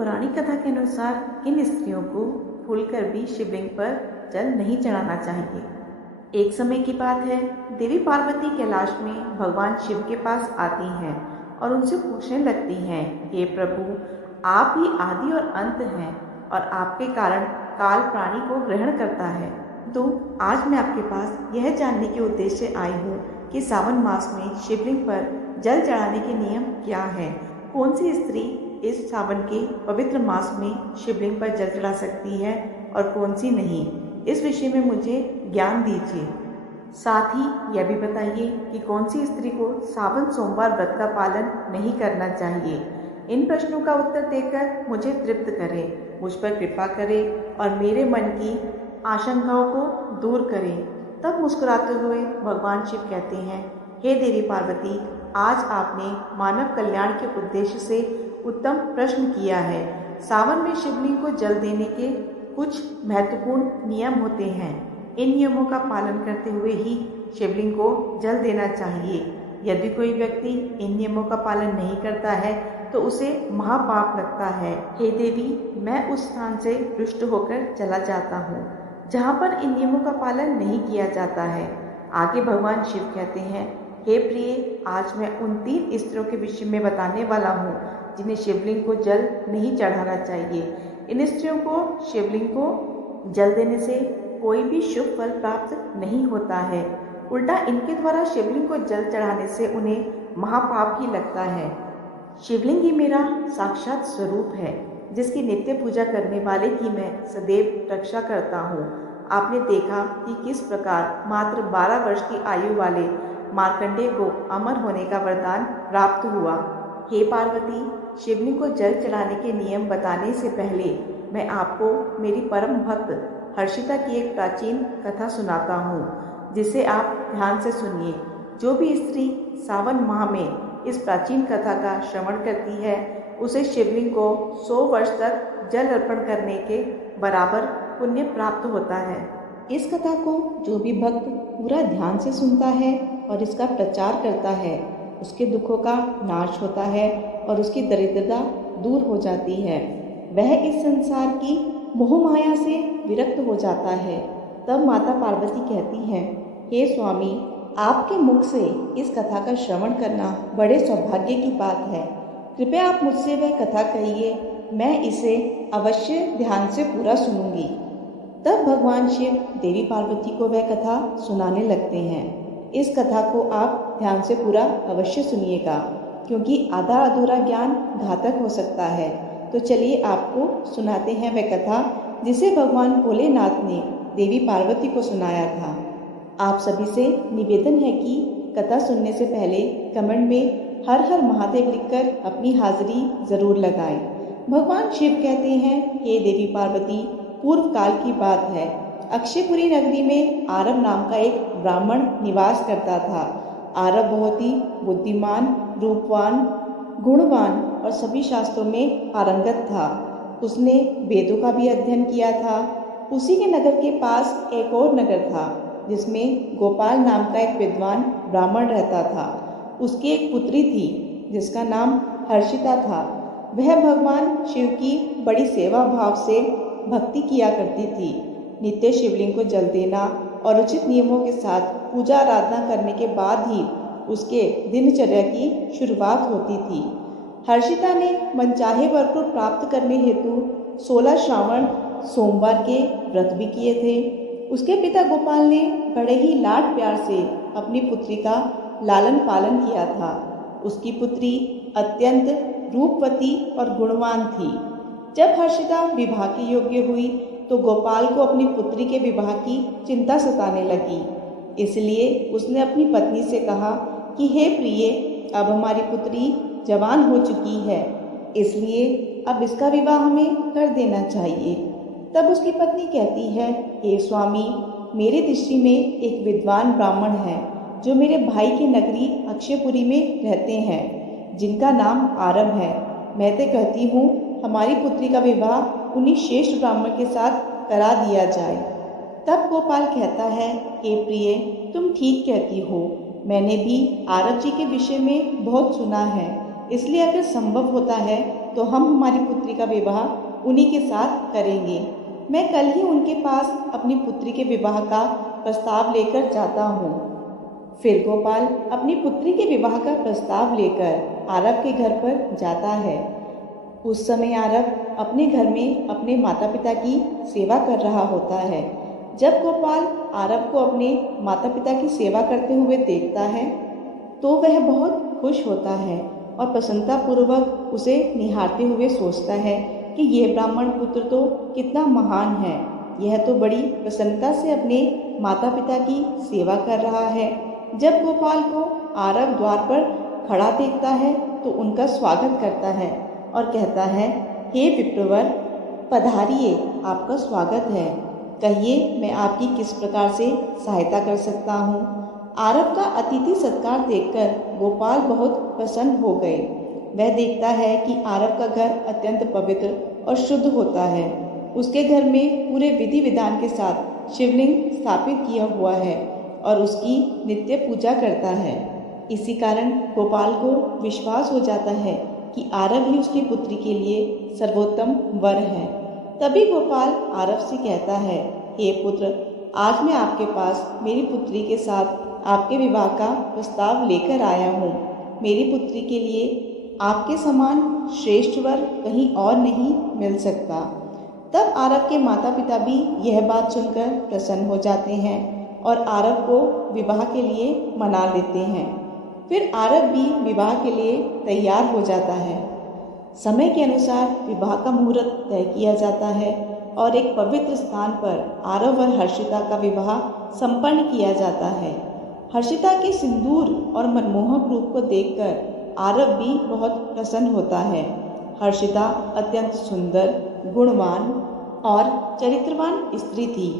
पुरानी कथा के अनुसार किन स्त्रियों को भूलकर भी शिवलिंग पर जल नहीं चढ़ाना चाहिए। एक समय की बात है, देवी पार्वती कैलाश में भगवान शिव के पास आती हैं और उनसे पूछने लगती हैं, हे प्रभु, आप ही आदि और अंत हैं और आपके कारण काल प्राणी को ग्रहण करता है। तो आज मैं आपके पास यह जानने के उद्देश्य से आई हूँ कि सावन मास में शिवलिंग पर जल चढ़ाने के नियम क्या हैं। कौन सी स्त्री इस सावन के पवित्र मास में शिवलिंग पर जल चढ़ा सकती है और कौन सी नहीं। इस विषय में मुझे ज्ञान दीजिए। साथ ही यह भी बताइए कि कौन सी स्त्री को सावन सोमवार व्रत का पालन नहीं करना चाहिए। इन प्रश्नों का उत्तर देकर मुझे तृप्त करें, मुझ पर कृपा करें और मेरे मन की आशंकाओं को दूर करें। तब मुस्कुराते हुए भगवान शिव कहते हैं, हे देवी पार्वती, आज आपने मानव कल्याण के उद्देश्य से उत्तम प्रश्न किया है। सावन में शिवलिंग को जल देने के कुछ महत्वपूर्ण नियम होते हैं। इन नियमों का पालन करते हुए ही शिवलिंग को जल देना चाहिए। यदि कोई व्यक्ति इन नियमों का पालन नहीं करता है तो उसे महापाप लगता है। हे देवी, मैं उस स्थान से रुष्ट होकर चला जाता हूँ जहाँ पर इन नियमों का पालन नहीं किया जाता है। आगे भगवान शिव कहते हैं, हे प्रिय, आज मैं उन 3 स्त्रियों के विषय में बताने वाला हूँ जिन्हें शिवलिंग को जल नहीं चढ़ाना चाहिए। इन स्त्रियों को शिवलिंग को जल देने से कोई भी शुभ फल प्राप्त नहीं होता है। उल्टा इनके द्वारा शिवलिंग को जल चढ़ाने से उन्हें महापाप ही लगता है। शिवलिंग ही मेरा साक्षात स्वरूप है, जिसकी नित्य पूजा करने वाले की मैं सदैव रक्षा करता हूँ। आपने देखा कि किस प्रकार मात्र 12 वर्ष की आयु वाले मार्कंडेय को अमर होने का वरदान प्राप्त हुआ। हे पार्वती, शिवलिंग को जल चढ़ाने के नियम बताने से पहले मैं आपको मेरी परम भक्त हर्षिता की एक प्राचीन कथा सुनाता हूँ, जिसे आप ध्यान से सुनिए। जो भी स्त्री सावन माह में इस प्राचीन कथा का श्रवण करती है, उसे शिवलिंग को 100 वर्ष तक जल अर्पण करने के बराबर पुण्य प्राप्त होता है। इस कथा को जो भी भक्त पूरा ध्यान से सुनता है और इसका प्रचार करता है, उसके दुखों का नाश होता है और उसकी दरिद्रता दूर हो जाती है। वह इस संसार की मोह माया से विरक्त हो जाता है। तब माता पार्वती कहती हैं, हे स्वामी, आपके मुख से इस कथा का श्रवण करना बड़े सौभाग्य की बात है। कृपया आप मुझसे वह कथा कहिए, मैं इसे अवश्य ध्यान से पूरा सुनूंगी। तब भगवान शिव देवी पार्वती को वह कथा सुनाने लगते हैं। इस कथा को आप ध्यान से पूरा अवश्य सुनिएगा, क्योंकि आधा अधूरा ज्ञान घातक हो सकता है। तो चलिए आपको सुनाते हैं वह कथा जिसे भगवान भोलेनाथ ने देवी पार्वती को सुनाया था। आप सभी से निवेदन है कि कथा सुनने से पहले कमेंट में हर हर महादेव लिखकर अपनी हाजिरी जरूर लगाएं। भगवान शिव कहते हैं, हे देवी पार्वती, पूर्व काल की बात है। अक्षयपुरी नगरी में आरव नाम का एक ब्राह्मण निवास करता था। आरव बहुत ही बुद्धिमान, रूपवान, गुणवान और सभी शास्त्रों में पारंगत था। उसने वेदों का भी अध्ययन किया था। उसी के नगर के पास एक और नगर था जिसमें गोपाल नाम का एक विद्वान ब्राह्मण रहता था। उसकी एक पुत्री थी जिसका नाम हर्षिता था। वह भगवान शिव की बड़ी सेवा भाव से भक्ति किया करती थी। नित्य शिवलिंग को जल देना और उचित नियमों के साथ पूजा आराधना करने के बाद ही उसके दिनचर्या की शुरुआत होती थी। हर्षिता ने मनचाहे वर को प्राप्त करने हेतु 16 श्रावण सोमवार के व्रत भी किए थे। उसके पिता गोपाल ने बड़े ही लाड प्यार से अपनी पुत्री का लालन पालन किया था। उसकी पुत्री अत्यंत रूपवती और गुणवान थी। जब हर्षिता विवाह की योग्य हुई तो गोपाल को अपनी पुत्री के विवाह की चिंता सताने लगी। इसलिए उसने अपनी पत्नी से कहा कि हे प्रिय, अब हमारी पुत्री जवान हो चुकी है, इसलिए अब इसका विवाह हमें कर देना चाहिए। तब उसकी पत्नी कहती है, हे स्वामी, मेरी दृष्टि में एक विद्वान ब्राह्मण है जो मेरे भाई की नगरी अक्षयपुरी में रहते हैं, जिनका नाम आरव है। मैं तो कहती हूँ हमारी पुत्री का विवाह उन्हीं श्रेष्ठ ब्राह्मण के साथ करा दिया जाए। तब गोपाल कहता है, हे प्रिय, तुम ठीक कहती हो। मैंने भी आरव जी के विषय में बहुत सुना है, इसलिए अगर संभव होता है तो हम हमारी पुत्री का विवाह उन्हीं के साथ करेंगे। मैं कल ही उनके पास अपनी पुत्री के विवाह का प्रस्ताव लेकर जाता हूँ। फिर गोपाल अपनी पुत्री के विवाह का प्रस्ताव लेकर आरव के घर पर जाता है। उस समय आरव अपने घर में अपने माता पिता की सेवा कर रहा होता है। जब गोपाल आरव को अपने माता पिता की सेवा करते हुए देखता है तो वह बहुत खुश होता है और प्रसन्नतापूर्वक उसे निहारते हुए सोचता है कि यह ब्राह्मण पुत्र तो कितना महान है। यह तो बड़ी प्रसन्नता से अपने माता पिता की सेवा कर रहा है। जब गोपाल को आरव द्वार पर खड़ा देखता है तो उनका स्वागत करता है और कहता है, हे विप्रवर, पधारिए, आपका स्वागत है। कहिए मैं आपकी किस प्रकार से सहायता कर सकता हूँ। आरव का अतिथि सत्कार देखकर गोपाल बहुत प्रसन्न हो गए। वह देखता है कि आरव का घर अत्यंत पवित्र और शुद्ध होता है। उसके घर में पूरे विधि विधान के साथ शिवलिंग स्थापित किया हुआ है और उसकी नित्य पूजा करता है। इसी कारण गोपाल को विश्वास हो जाता है कि आरव ही उसकी पुत्री के लिए सर्वोत्तम वर है। तभी गोपाल आरव से कहता है, हे पुत्र, आज मैं आपके पास मेरी पुत्री के साथ आपके विवाह का प्रस्ताव लेकर आया हूँ। मेरी पुत्री के लिए आपके समान श्रेष्ठ वर कहीं और नहीं मिल सकता। तब आरव के माता पिता भी यह बात सुनकर प्रसन्न हो जाते हैं और आरव को विवाह के लिए मना लेते हैं। फिर आरव भी विवाह के लिए तैयार हो जाता है। समय के अनुसार विवाह का मुहूर्त तय किया जाता है और एक पवित्र स्थान पर आरव और हर्षिता का विवाह संपन्न किया जाता है। हर्षिता के सिंदूर और मनमोहक रूप को देखकर आरव भी बहुत प्रसन्न होता है। हर्षिता अत्यंत सुंदर, गुणवान और चरित्रवान स्त्री थी।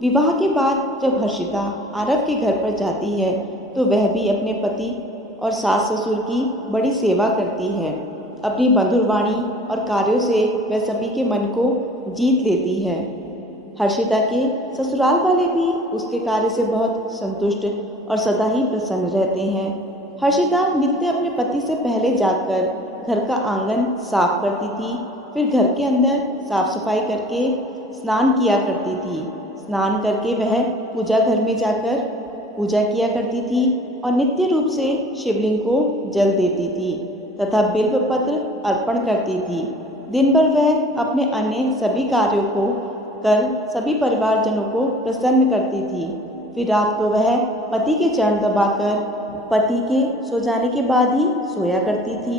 विवाह के बाद जब हर्षिता आरव के घर पर जाती है तो वह भी अपने पति और सास ससुर की बड़ी सेवा करती है। अपनी मधुर वाणी और कार्यों से वह सभी के मन को जीत लेती है। हर्षिता के ससुराल वाले भी उसके कार्य से बहुत संतुष्ट और सदा ही प्रसन्न रहते हैं। हर्षिता नित्य अपने पति से पहले जाकर घर का आंगन साफ करती थी, फिर घर के अंदर साफ सफाई करके स्नान किया करती थी। स्नान करके वह पूजा घर में जाकर पूजा किया करती थी और नित्य रूप से शिवलिंग को जल देती थी तथा बिल्व पत्र अर्पण करती थी। दिन भर वह अपने अन्य सभी कार्यों को कर सभी परिवारजनों को प्रसन्न करती थी। फिर रात को वह पति के चरण दबाकर पति के सो जाने के बाद ही सोया करती थी।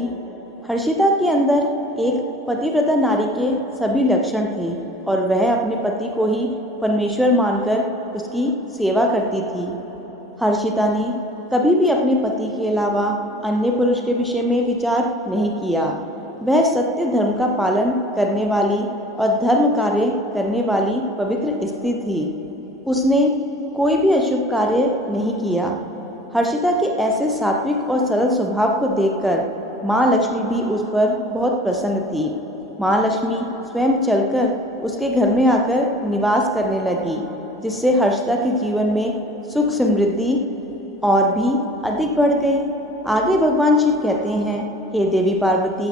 हर्षिता के अंदर एक पतिव्रता नारी के सभी लक्षण थे और वह अपने पति को ही परमेश्वर मानकर उसकी सेवा करती थी। हर्षिता ने कभी भी अपने पति के अलावा अन्य पुरुष के विषय में विचार नहीं किया। वह सत्य धर्म का पालन करने वाली और धर्म कार्य करने वाली पवित्र स्त्री थी। उसने कोई भी अशुभ कार्य नहीं किया। हर्षिता के ऐसे सात्विक और सरल स्वभाव को देखकर माँ लक्ष्मी भी उस पर बहुत प्रसन्न थी। माँ लक्ष्मी स्वयं चलकर उसके घर में आकर निवास करने लगी, जिससे हर्षिता के जीवन में सुख समृद्धि और भी अधिक बढ़ गई। आगे भगवान शिव कहते हैं, हे देवी पार्वती,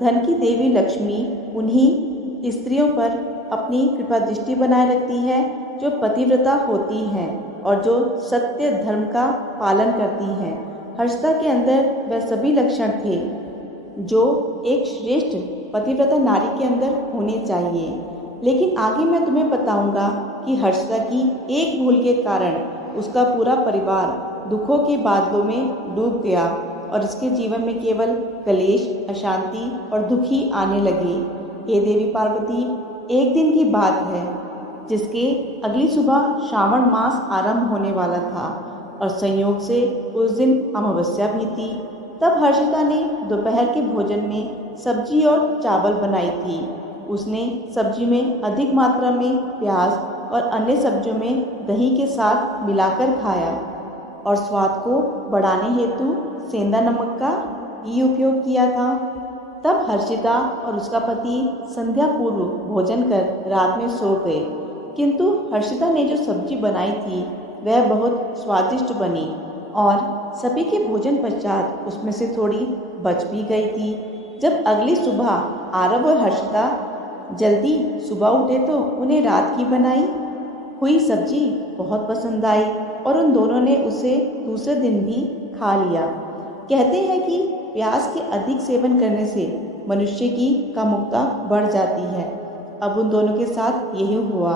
धन की देवी लक्ष्मी उन्हीं स्त्रियों पर अपनी कृपा दृष्टि बनाए रखती है जो पतिव्रता होती हैं और जो सत्य धर्म का पालन करती हैं। हर्षिता के अंदर वह सभी लक्षण थे जो एक श्रेष्ठ पतिव्रता नारी के अंदर होने चाहिए। लेकिन आगे मैं तुम्हें बताऊंगा कि हर्षिता की एक भूल के कारण उसका पूरा परिवार दुखों के बादलों में डूब गया और इसके जीवन में केवल कलेश, अशांति और दुख ही आने लगे। हे देवी पार्वती, एक दिन की बात है जिसके अगली सुबह श्रावण मास आरंभ होने वाला था और संयोग से उस दिन अमावस्या भी थी। तब हर्षिता ने दोपहर के भोजन में सब्जी और चावल बनाई थी। उसने सब्जी में अधिक मात्रा में प्याज और अन्य सब्जियों में दही के साथ मिलाकर खाया और स्वाद को बढ़ाने हेतु सेंधा नमक का ही उपयोग किया था। तब हर्षिता और उसका पति संध्या पूर्व भोजन कर रात में सो गए, किंतु हर्षिता ने जो सब्जी बनाई थी वह बहुत स्वादिष्ट बनी और सभी के भोजन पश्चात उसमें से थोड़ी बच भी गई थी। जब अगली सुबह आरव और हर्षिता जल्दी सुबह उठे तो उन्हें रात की बनाई हुई सब्जी बहुत पसंद आई और उन दोनों ने उसे दूसरे दिन भी खा लिया। कहते हैं कि प्याज के अधिक सेवन करने से मनुष्य की कामुकता बढ़ जाती है। अब उन दोनों के साथ यही हुआ।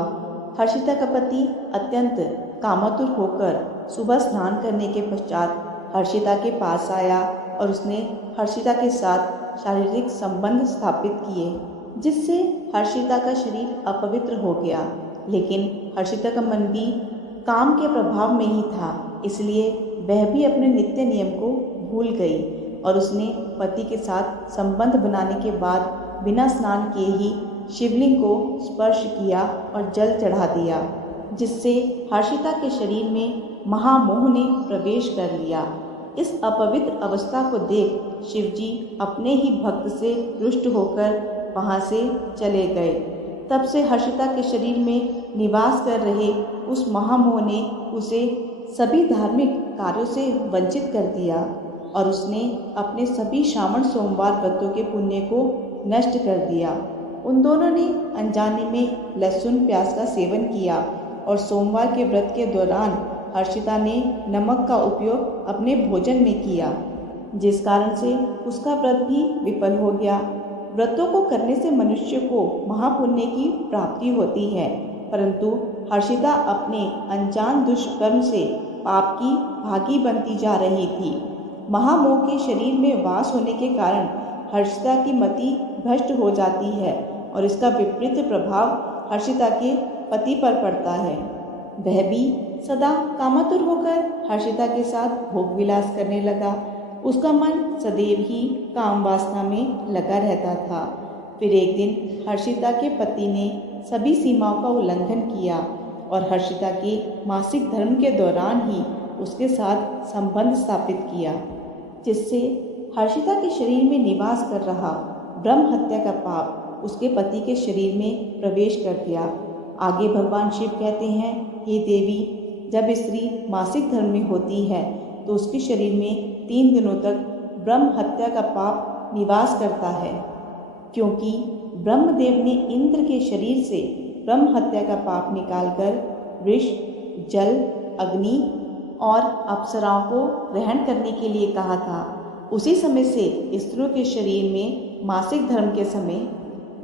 हर्षिता का पति अत्यंत कामातुर होकर सुबह स्नान करने के पश्चात हर्षिता के पास आया और उसने हर्षिता के साथ शारीरिक संबंध स्थापित किए, जिससे हर्षिता का शरीर अपवित्र हो गया। लेकिन हर्षिता का मन भी काम के प्रभाव में ही था, इसलिए वह भी अपने नित्य नियम को भूल गई और उसने पति के साथ संबंध बनाने के बाद बिना स्नान किए ही शिवलिंग को स्पर्श किया और जल चढ़ा दिया, जिससे हर्षिता के शरीर में महामोह ने प्रवेश कर लिया। इस अपवित्र अवस्था को देख शिवजी अपने ही भक्त से रुष्ट होकर वहां से चले गए। तब से हर्षिता के शरीर में निवास कर रहे उस महामोह ने उसे सभी धार्मिक कार्यों से वंचित कर दिया और उसने अपने सभी श्रावण सोमवार व्रतों के पुण्य को नष्ट कर दिया। उन दोनों ने अनजाने में लहसुन प्याज का सेवन किया और सोमवार के व्रत के दौरान हर्षिता ने नमक का उपयोग अपने भोजन में किया, जिस कारण से उसका व्रत भी विफल हो गया। व्रतों को करने से मनुष्य को महापुण्य की प्राप्ति होती है, परंतु हर्षिता अपने अनजान दुष्कर्म से पाप की भागी बनती जा रही थी। महामोह के शरीर में वास होने के कारण हर्षिता की मति भ्रष्ट हो जाती है और इसका विपरीत प्रभाव हर्षिता के पति पर पड़ता है। वह भी सदा कामातुर होकर हर्षिता के साथ भोग विलास करने लगा। उसका मन सदैव ही काम वासना में लगा रहता था। फिर एक दिन हर्षिता के पति ने सभी सीमाओं का उल्लंघन किया और हर्षिता के मासिक धर्म के दौरान ही उसके साथ संबंध स्थापित किया, जिससे हर्षिता के शरीर में निवास कर रहा ब्रह्म हत्या का पाप उसके पति के शरीर में प्रवेश कर गया। आगे भगवान शिव कहते हैं, हे देवी, जब स्त्री मासिक धर्म में होती है तो उसके शरीर में 3 दिनों तक ब्रह्म हत्या का पाप निवास करता है, क्योंकि ब्रह्मदेव ने इंद्र के शरीर से ब्रह्म हत्या का पाप निकालकर वृष, जल, अग्नि और अप्सराओं को ग्रहण करने के लिए कहा था। उसी समय से स्त्रियों के शरीर में मासिक धर्म के समय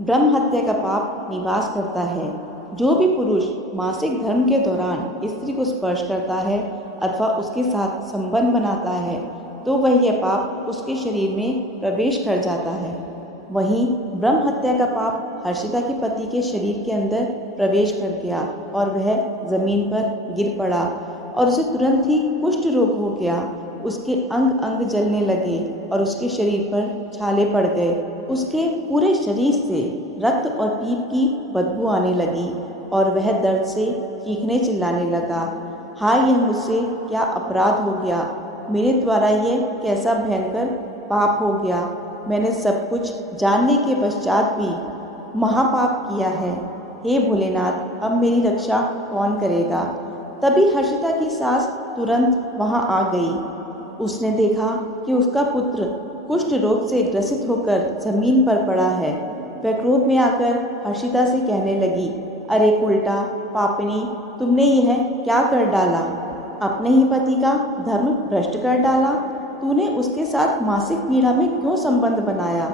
ब्रह्म हत्या का पाप निवास करता है। जो भी पुरुष मासिक धर्म के दौरान स्त्री को स्पर्श करता है अथवा उसके साथ संबंध बनाता है तो वह यह पाप उसके शरीर में प्रवेश कर जाता है। वहीं ब्रह्म हत्या का पाप हर्षिता के पति के शरीर के अंदर प्रवेश कर गया और वह जमीन पर गिर पड़ा और उसे तुरंत ही कुष्ठ रोग हो गया। उसके अंग अंग जलने लगे और उसके शरीर पर छाले पड़ गए। उसके पूरे शरीर से रक्त और पीप की बदबू आने लगी और वह दर्द से चीखने चिल्लाने लगा, हाय, यह मुझसे क्या अपराध हो गया। मेरे द्वारा यह कैसा भयंकर पाप हो गया। मैंने सब कुछ जानने के पश्चात भी महापाप किया है। हे भोलेनाथ, अब मेरी रक्षा कौन करेगा। तभी हर्षिता की सास तुरंत वहां आ गई। उसने देखा कि उसका पुत्र कुष्ठ रोग से ग्रसित होकर जमीन पर पड़ा है। वह क्रोध में आकर हर्षिता से कहने लगी, अरे उल्टा पापिनी, तुमने यह क्या कर डाला। अपने ही पति का धर्म भ्रष्ट कर डाला। तूने उसके साथ मासिक पीड़ा में क्यों संबंध बनाया।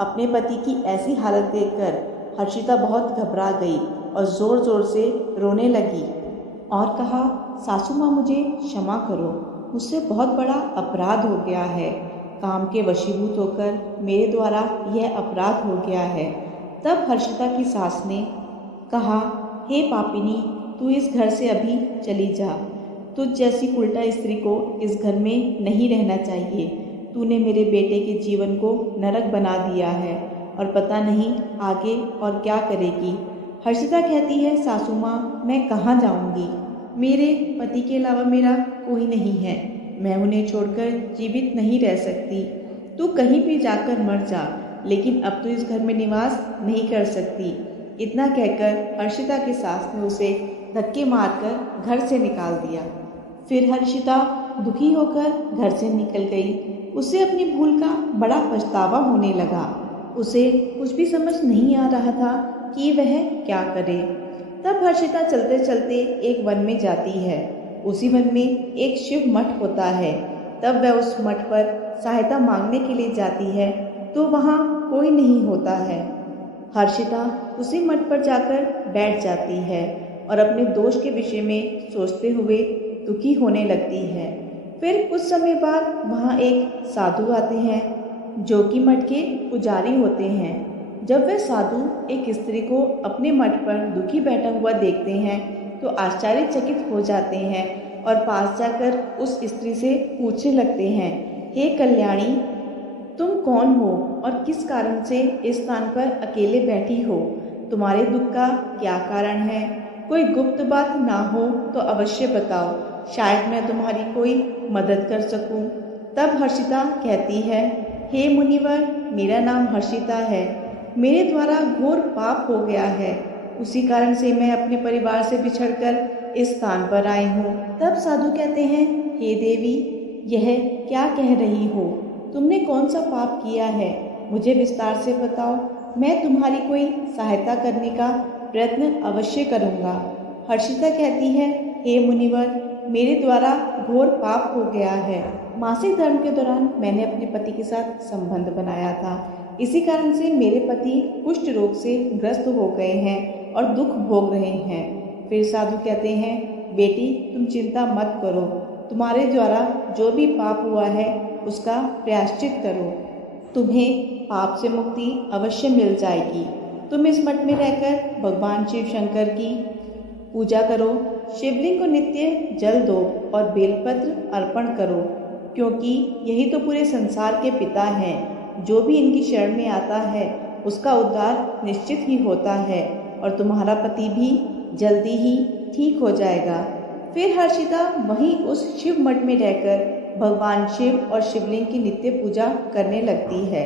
अपने पति की ऐसी हालत देखकर हर्षिता बहुत घबरा गई और जोर जोर से रोने लगी और कहा, सासू माँ, मुझे क्षमा करो, मुझसे बहुत बड़ा अपराध हो गया है। काम के वशीभूत होकर मेरे द्वारा यह अपराध हो गया है। तब हर्षिता की सास ने कहा, हे पापिनी, तू इस घर से अभी चली जा। तुझ जैसी उल्टा स्त्री को इस घर में नहीं रहना चाहिए। तूने मेरे बेटे के जीवन को नरक बना दिया है और पता नहीं आगे और क्या करेगी। हर्षिता कहती है, सासू माँ, मैं कहाँ जाऊँगी। मेरे पति के अलावा मेरा कोई नहीं है। मैं उन्हें छोड़कर जीवित नहीं रह सकती। तू कहीं भी जाकर मर जा, लेकिन अब तू इस घर में निवास नहीं कर सकती। इतना कहकर हर्षिता की सास ने उसे धक्के मारकर घर से निकाल दिया। फिर हर्षिता दुखी होकर घर से निकल गई। उसे अपनी भूल का बड़ा पछतावा होने लगा। उसे कुछ भी समझ नहीं आ रहा था कि वह क्या करे। तब हर्षिता चलते चलते एक वन में जाती है। उसी वन में एक शिव मठ होता है। तब वह उस मठ पर सहायता मांगने के लिए जाती है तो वहाँ कोई नहीं होता है। हर्षिता उसी मठ पर जाकर बैठ जाती है और अपने दोष के विषय में सोचते हुए दुखी होने लगती है। फिर कुछ समय बाद वहाँ एक साधु आते हैं जो कि मठ के पुजारी होते हैं। जब वह साधु एक स्त्री को अपने मठ पर दुखी बैठा हुआ देखते हैं तो आश्चर्यचकित हो जाते हैं और पास जाकर उस स्त्री से पूछने लगते हैं, हे कल्याणी, तुम कौन हो और किस कारण से इस स्थान पर अकेले बैठी हो? तुम्हारे दुख का क्या कारण है? कोई गुप्त बात ना हो तो अवश्य बताओ, शायद मैं तुम्हारी कोई मदद कर सकूं। तब हर्षिता कहती है, हे मुनिवर, मेरा नाम हर्षिता है। मेरे द्वारा घोर पाप हो गया है। उसी कारण से मैं अपने परिवार से बिछड़कर इस स्थान पर आई हूँ। तब साधु कहते हैं, हे देवी, यह क्या कह रही हो? तुमने कौन सा पाप किया है? मुझे विस्तार से बताओ। मैं तुम्हारी कोई सहायता करने का प्रयत्न अवश्य करूँगा। हर्षिता कहती है, हे मुनिवर, मेरे द्वारा घोर पाप हो गया है। मासिक धर्म के दौरान मैंने अपने पति के साथ संबंध बनाया था। इसी कारण से मेरे पति कुष्ठ रोग से ग्रस्त हो गए हैं और दुख भोग रहे हैं। फिर साधु कहते हैं, बेटी, तुम चिंता मत करो। तुम्हारे द्वारा जो भी पाप हुआ है उसका प्रायश्चित करो। तुम्हें पाप से मुक्ति अवश्य मिल जाएगी। तुम इस मठ में रहकर भगवान शिव शंकर की पूजा करो, शिवलिंग को नित्य जल दो और बेलपत्र अर्पण करो, क्योंकि यही तो पूरे संसार के पिता हैं। जो भी इनकी शरण में आता है उसका उद्धार निश्चित ही होता है और तुम्हारा पति भी जल्दी ही ठीक हो जाएगा। फिर हर्षिता वहीं उस शिव मठ में रहकर भगवान शिव और शिवलिंग की नित्य पूजा करने लगती है।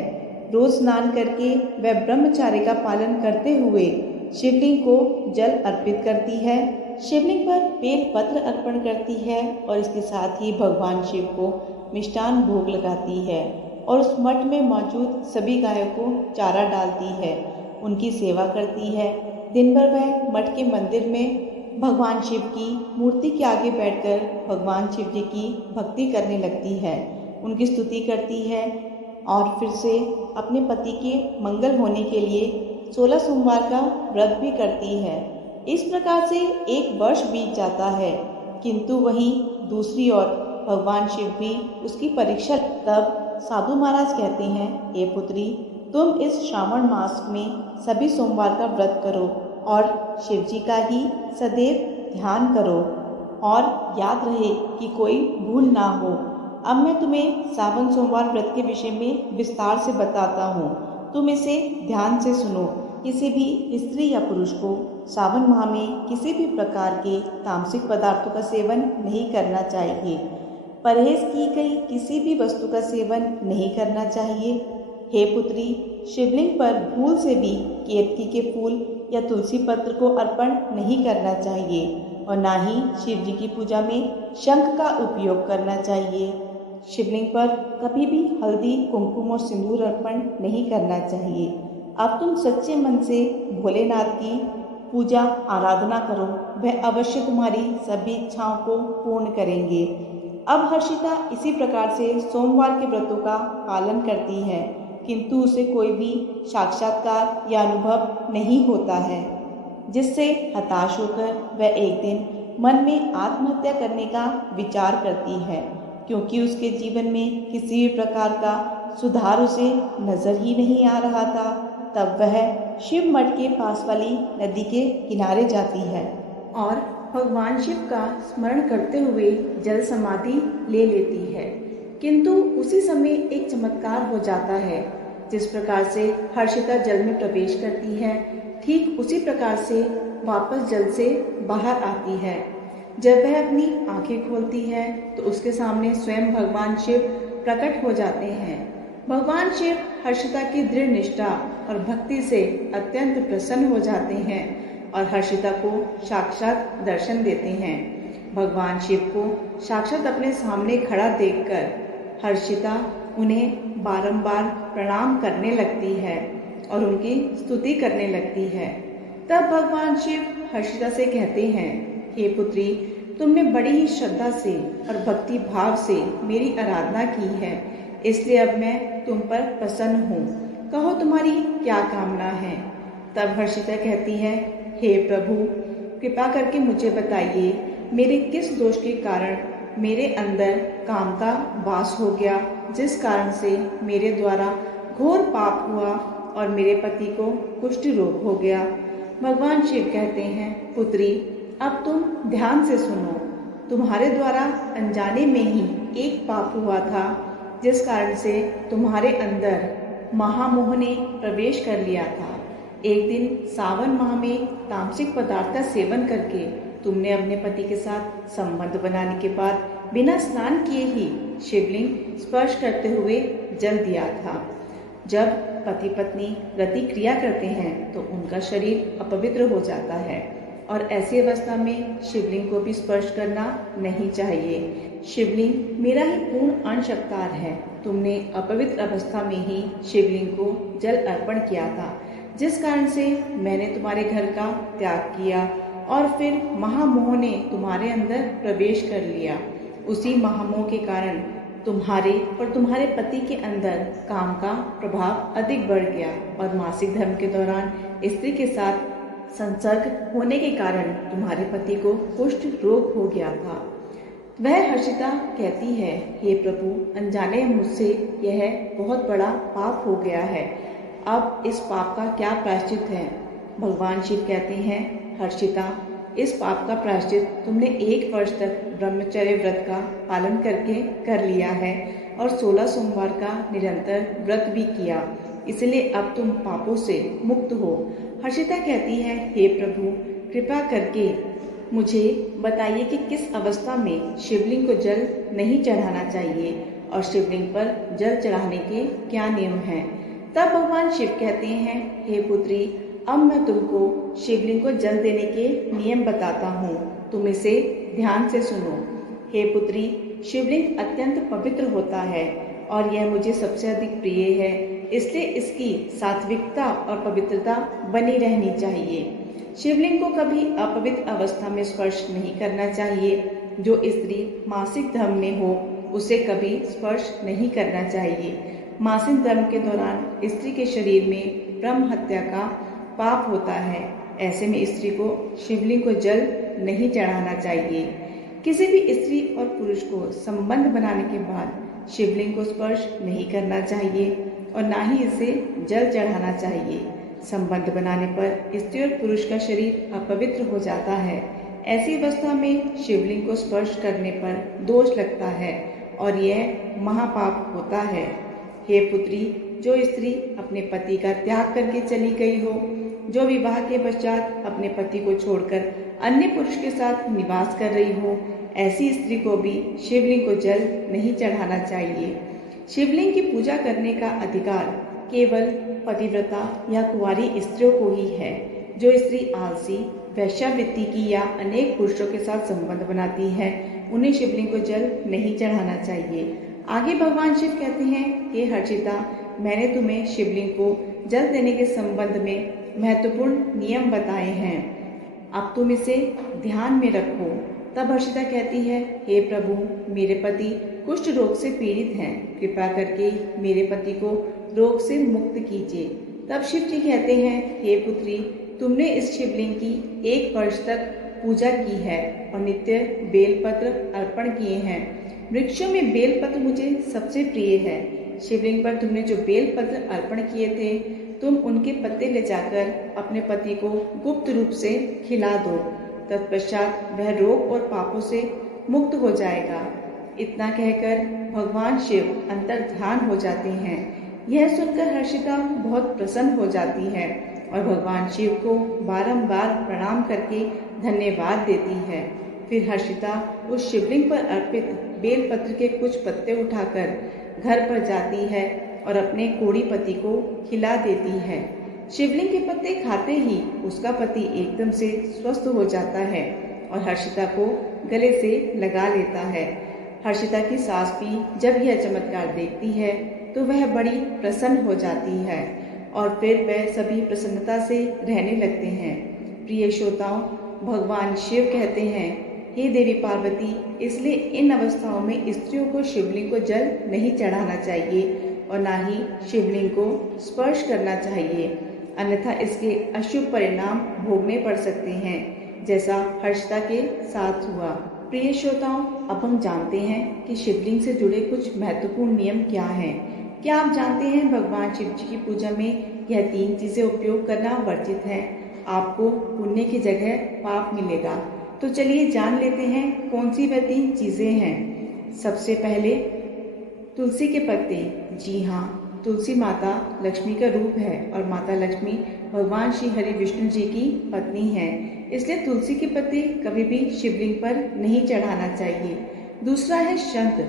रोज स्नान करके वह ब्रह्मचार्य का पालन करते हुए शिवलिंग को जल अर्पित करती है, शिवलिंग पर बेल पत्र अर्पण करती है और इसके साथ ही भगवान शिव को मिष्टान भोग लगाती है और उस मठ में मौजूद सभी गायों को चारा डालती है, उनकी सेवा करती है। दिन भर वह मठ के मंदिर में भगवान शिव की मूर्ति के आगे बैठकर भगवान शिव जी की भक्ति करने लगती है, उनकी स्तुति करती है और फिर से अपने पति के मंगल होने के लिए 16 सोमवार का व्रत भी करती है। इस प्रकार से एक वर्ष बीत जाता है, किंतु वहीं दूसरी ओर भगवान शिव भी उसकी परीक्षा। तब साधु महाराज कहते हैं, हे पुत्री, तुम इस श्रावण मास में सभी सोमवार का व्रत करो और शिव जी का ही सदैव ध्यान करो और याद रहे कि कोई भूल ना हो। अब मैं तुम्हें सावन सोमवार व्रत के विषय में विस्तार से बताता हूँ, तुम इसे ध्यान से सुनो। किसी भी स्त्री या पुरुष को सावन माह में किसी भी प्रकार के तामसिक पदार्थों का सेवन नहीं करना चाहिए। परहेज की गई किसी भी वस्तु का सेवन नहीं करना चाहिए। हे पुत्री, शिवलिंग पर भूल से भी केतकी के फूल या तुलसी पत्र को अर्पण नहीं करना चाहिए और ना ही शिव जी की पूजा में शंख का उपयोग करना चाहिए। शिवलिंग पर कभी भी हल्दी, कुमकुम और सिंदूर अर्पण नहीं करना चाहिए। अब तुम सच्चे मन से भोलेनाथ की पूजा आराधना करो, वह अवश्य तुम्हारी सभी इच्छाओं को पूर्ण करेंगे। अब हर्षिता इसी प्रकार से सोमवार के व्रतों का पालन करती है, किंतु उसे कोई भी साक्षात्कार या अनुभव नहीं होता है, जिससे हताश होकर वह एक दिन मन में आत्महत्या करने का विचार करती है, क्योंकि उसके जीवन में किसी भी प्रकार का सुधार उसे नजर ही नहीं आ रहा था। तब वह शिव मठ के पास वाली नदी के किनारे जाती है और भगवान शिव का स्मरण करते हुए जल समाधि ले लेती है, किंतु उसी समय एक चमत्कार हो जाता है। जिस प्रकार से हर्षिता जल में प्रवेश करती है, ठीक उसी प्रकार से वापस जल से बाहर आती है। जब वह अपनी आंखें खोलती है तो उसके सामने स्वयं भगवान शिव प्रकट हो जाते हैं। भगवान शिव हर्षिता की दृढ़ निष्ठा और भक्ति से अत्यंत प्रसन्न हो जाते हैं और हर्षिता को साक्षात दर्शन देते हैं। भगवान शिव को साक्षात अपने सामने खड़ा देखकर हर्षिता उन्हें बारंबार प्रणाम करने लगती है और उनकी स्तुति करने लगती है। तब भगवान शिव हर्षिता से कहते हैं, हे पुत्री, तुमने बड़ी ही श्रद्धा से और भक्ति भाव से मेरी आराधना की है, इसलिए अब मैं तुम पर प्रसन्न हूँ। कहो तुम्हारी क्या कामना है। तब हर्षिता कहती है, हे प्रभु, कृपा करके मुझे बताइए, मेरे किस दोष के कारण मेरे अंदर काम का वास हो गया, जिस कारण से मेरे द्वारा घोर पाप हुआ और मेरे पति को कुष्ठ रोग हो गया। भगवान शिव कहते हैं, पुत्री, अब तुम ध्यान से सुनो। तुम्हारे द्वारा अनजाने में ही एक पाप हुआ था, जिस कारण से तुम्हारे अंदर महामोह ने प्रवेश कर लिया था। एक दिन सावन माह में तामसिक पदार्थ का सेवन करके तुमने अपने पति के साथ संबंध बनाने के बाद बिना स्नान किए ही शिवलिंग स्पर्श करते हुए जल दिया था। जब पति पत्नी रति क्रिया करते हैं तो उनका शरीर अपवित्र हो जाता है और ऐसी अवस्था में शिवलिंग को भी स्पर्श करना नहीं चाहिए। शिवलिंग मेरा ही पूर्ण अंश अवतार है। तुमने अपवित्र अवस्था में ही शिवलिंग को जल अर्पण किया था, जिस कारण से मैंने तुम्हारे घर का त्याग किया और फिर महामोह ने तुम्हारे अंदर प्रवेश कर लिया। उसी महामोह के कारण तुम्हारे और तुम्हारे पति के अंदर काम का प्रभाव अधिक बढ़ गया और मासिक धर्म के दौरान स्त्री के साथ संसर्ग होने के कारण तुम्हारे पति को कुष्ठ रोग हो गया था। वह हर्षिता कहती है, हे प्रभु, अनजाने मुझसे यह बहुत बड़ा पाप हो गया है। अब इस पाप का क्या प्रायश्चित है। भगवान शिव कहते हैं, हर्षिता, इस पाप का प्रायश्चित तुमने 1 वर्ष तक ब्रह्मचर्य व्रत का पालन करके कर लिया है और 16 सोमवार का निरंतर व्रत भी किया, इसलिए अब तुम पापों से मुक्त हो। हर्षिता कहती है, हे प्रभु, कृपा करके मुझे बताइए कि किस अवस्था में शिवलिंग को जल नहीं चढ़ाना चाहिए और शिवलिंग पर जल चढ़ाने के क्या नियम हैं। तब भगवान शिव कहते हैं, हे पुत्री, अब मैं तुमको शिवलिंग को जल देने के नियम बताता हूँ, तुम इसे ध्यान से सुनो। हे पुत्री, शिवलिंग अत्यंत पवित्र होता है और यह मुझे सबसे अधिक प्रिय है, इसलिए इसकी सात्विकता और पवित्रता बनी रहनी चाहिए। शिवलिंग को कभी अपवित्र अवस्था में स्पर्श नहीं करना चाहिए। जो स्त्री मासिक धर्म में हो उसे कभी स्पर्श नहीं करना चाहिए। मासिक धर्म के दौरान स्त्री के शरीर में ब्रह्म हत्या का पाप होता है। ऐसे में स्त्री को शिवलिंग को जल नहीं चढ़ाना चाहिए। किसी भी स्त्री और पुरुष को संबंध बनाने के बाद शिवलिंग को स्पर्श नहीं करना चाहिए और ना ही इसे जल चढ़ाना चाहिए। संबंध बनाने पर स्त्री और पुरुष का शरीर अपवित्र हो जाता है। ऐसी अवस्था में शिवलिंग को स्पर्श करने पर दोष लगता है और यह महापाप होता है। हे पुत्री, जो स्त्री अपने पति का त्याग करके चली गई हो, जो विवाह के पश्चात अपने पति को छोड़कर अन्य पुरुष के साथ निवास कर रही हो, ऐसी स्त्री को भी शिवलिंग को जल नहीं चढ़ाना चाहिए। शिवलिंग की पूजा करने का अधिकार केवल पतिव्रता या कुंवारी स्त्रियों को ही है। जो स्त्री आलसी, वैश्यावृत्ति की या अनेक पुरुषों के साथ संबंध बनाती है, उन्हें शिवलिंग को जल नहीं चढ़ाना चाहिए। आगे भगवान शिव कहते हैं, हे हर्षिता, मैंने तुम्हें शिवलिंग को जल देने के संबंध में महत्वपूर्ण नियम बताए हैं, अब तुम इसे ध्यान में रखो। तब हर्षिता कहती है, हे प्रभु, मेरे पति कुष्ठ रोग से पीड़ित हैं, कृपा करके मेरे पति को रोग से मुक्त कीजिए। तब शिव जी कहते हैं, हे पुत्री, तुमने इस शिवलिंग की 1 वर्ष तक पूजा की है और नित्य बेलपत्र अर्पण किए हैं। वृक्षों में बेलपत्र मुझे सबसे प्रिय है। शिवलिंग पर तुमने जो बेलपत्र अर्पण किए थे, तुम उनके पत्ते ले जाकर अपने पति को गुप्त रूप से खिला दो। तत्पश्चात वह रोग और पापों से मुक्त हो जाएगा। इतना कहकर भगवान शिव अंतर्ध्यान हो जाते हैं। यह सुनकर हर्षिता बहुत प्रसन्न हो जाती है और भगवान शिव को बारंबार प्रणाम करके धन्यवाद देती है। फिर हर्षिता उस शिवलिंग पर अर्पित बेलपत्र के कुछ पत्ते उठाकर घर पर जाती है और अपने कोढ़ी पति को खिला देती है। शिवलिंग के पत्ते खाते ही उसका पति एकदम से स्वस्थ हो जाता है और हर्षिता को गले से लगा लेता है। हर्षिता की सास भी जब यह चमत्कार देखती है तो वह बड़ी प्रसन्न हो जाती है और फिर वह सभी प्रसन्नता से रहने लगते हैं। प्रिय श्रोताओं, भगवान शिव कहते हैं, हे देवी पार्वती, इसलिए इन अवस्थाओं में स्त्रियों को शिवलिंग को जल नहीं चढ़ाना चाहिए और ना ही शिवलिंग को स्पर्श करना चाहिए, अन्यथा इसके अशुभ परिणाम भोगने पड़ सकते हैं, जैसा हर्षता के साथ हुआ। प्रिय श्रोताओं, अब हम जानते हैं कि शिवलिंग से जुड़े कुछ महत्वपूर्ण नियम क्या हैं। क्या आप जानते हैं भगवान शिव जी की पूजा में यह 3 चीजें उपयोग करना वर्जित है। आपको पुण्य की जगह पाप मिलेगा। तो चलिए जान लेते हैं कौन सी वह 3 चीजें हैं। सबसे पहले तुलसी के पत्ते। जी हाँ, तुलसी माता लक्ष्मी का रूप है और माता लक्ष्मी भगवान श्री हरि विष्णु जी की पत्नी है, इसलिए तुलसी के पत्ते कभी भी शिवलिंग पर नहीं चढ़ाना चाहिए। दूसरा है शंख।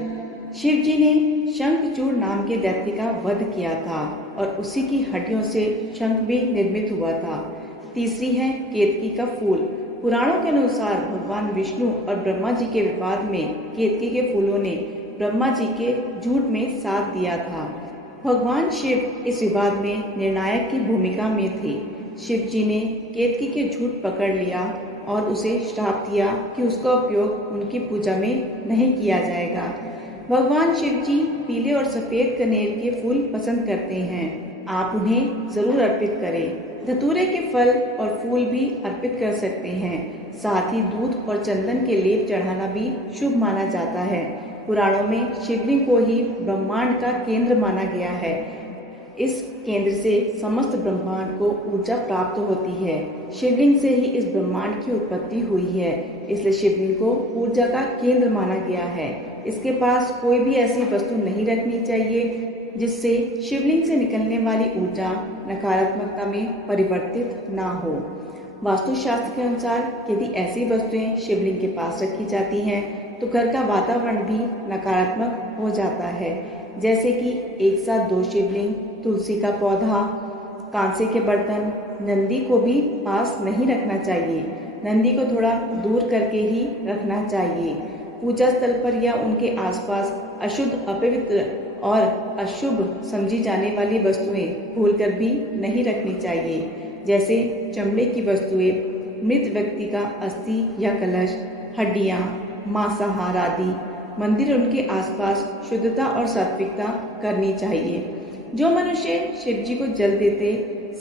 शिव जी ने शंखचूड़ नाम के दैत्य का वध किया था और उसी की हड्डियों से शंख भी निर्मित हुआ था। तीसरी है केतकी का फूल। पुराणों के अनुसार भगवान विष्णु और ब्रह्मा जी के विवाद में केतकी के फूलों ने ब्रह्मा जी के झूठ में साथ दिया था। भगवान शिव इस विवाद में निर्णायक की भूमिका में थे। शिव जी ने केतकी के झूठ पकड़ लिया और उसे श्राप दिया कि उसका उपयोग उनकी पूजा में नहीं किया जाएगा। भगवान शिव जी पीले और सफेद कनेर के फूल पसंद करते हैं। आप उन्हें जरूर अर्पित करें। धतूरे के फल और फूल भी अर्पित कर सकते हैं। साथ ही दूध और चंदन के लेप चढ़ाना भी शुभ माना जाता है। पुराणों में शिवलिंग को ही ब्रह्मांड का केंद्र माना गया है। इस केंद्र से समस्त ब्रह्मांड को ऊर्जा प्राप्त होती है। शिवलिंग से ही इस ब्रह्मांड की उत्पत्ति हुई है, इसलिए शिवलिंग को ऊर्जा का केंद्र माना गया है। इसके पास कोई भी ऐसी वस्तु नहीं रखनी चाहिए जिससे शिवलिंग से निकलने वाली ऊर्जा नकारात्मकता में परिवर्तित ना हो। वास्तुशास्त्र के अनुसार यदि ऐसी वस्तुएं शिवलिंग के पास रखी जाती हैं तो घर का वातावरण भी नकारात्मक हो जाता है, जैसे कि एक साथ 2 शिवलिंग, तुलसी का पौधा, कांसे के बर्तन। नंदी को भी पास नहीं रखना चाहिए। नंदी को थोड़ा दूर करके ही रखना चाहिए। पूजा स्थल पर या उनके आसपास अशुद्ध, अपवित्र और अशुभ समझी जाने वाली वस्तुएं भूलकर भी नहीं रखनी चाहिए, जैसे चमड़े की वस्तुएं, मृत व्यक्ति का अस्थि या कलश, हड्डियां, मांसाहार आदि। मंदिर उनके आसपास शुद्धता और सात्विकता करनी चाहिए। जो मनुष्य शिव जी को जल देते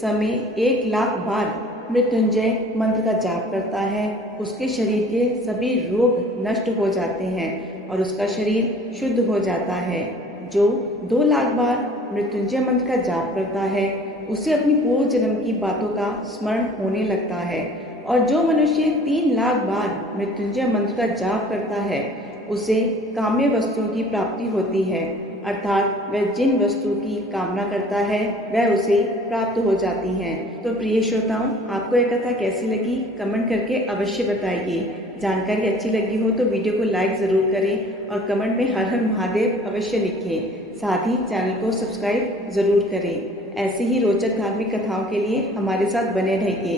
समय 1,00,000 बार मृत्युंजय मंत्र का जाप करता है, उसके शरीर के सभी रोग नष्ट हो जाते हैं और उसका शरीर शुद्ध हो जाता है। जो 2,00,000 बार मृत्युंजय मंत्र का जाप करता है, उसे अपनी पूर्व जन्म की बातों का स्मरण होने लगता है और जो मनुष्य 3,00,000 बार मृत्युंजय मंत्र का जाप करता है, उसे काम्य वस्तुओं की प्राप्ति होती है, अर्थात वह जिन वस्तु की कामना करता है वह उसे प्राप्त हो जाती हैं। तो प्रिय श्रोताओं, आपको यह कथा कैसी लगी कमेंट करके अवश्य बताइए। जानकारी अच्छी लगी हो तो वीडियो को लाइक जरूर करें और कमेंट में हर हर महादेव अवश्य लिखें। साथ ही चैनल को सब्सक्राइब जरूर करें। ऐसी ही रोचक धार्मिक कथाओं के लिए हमारे साथ बने रहिए।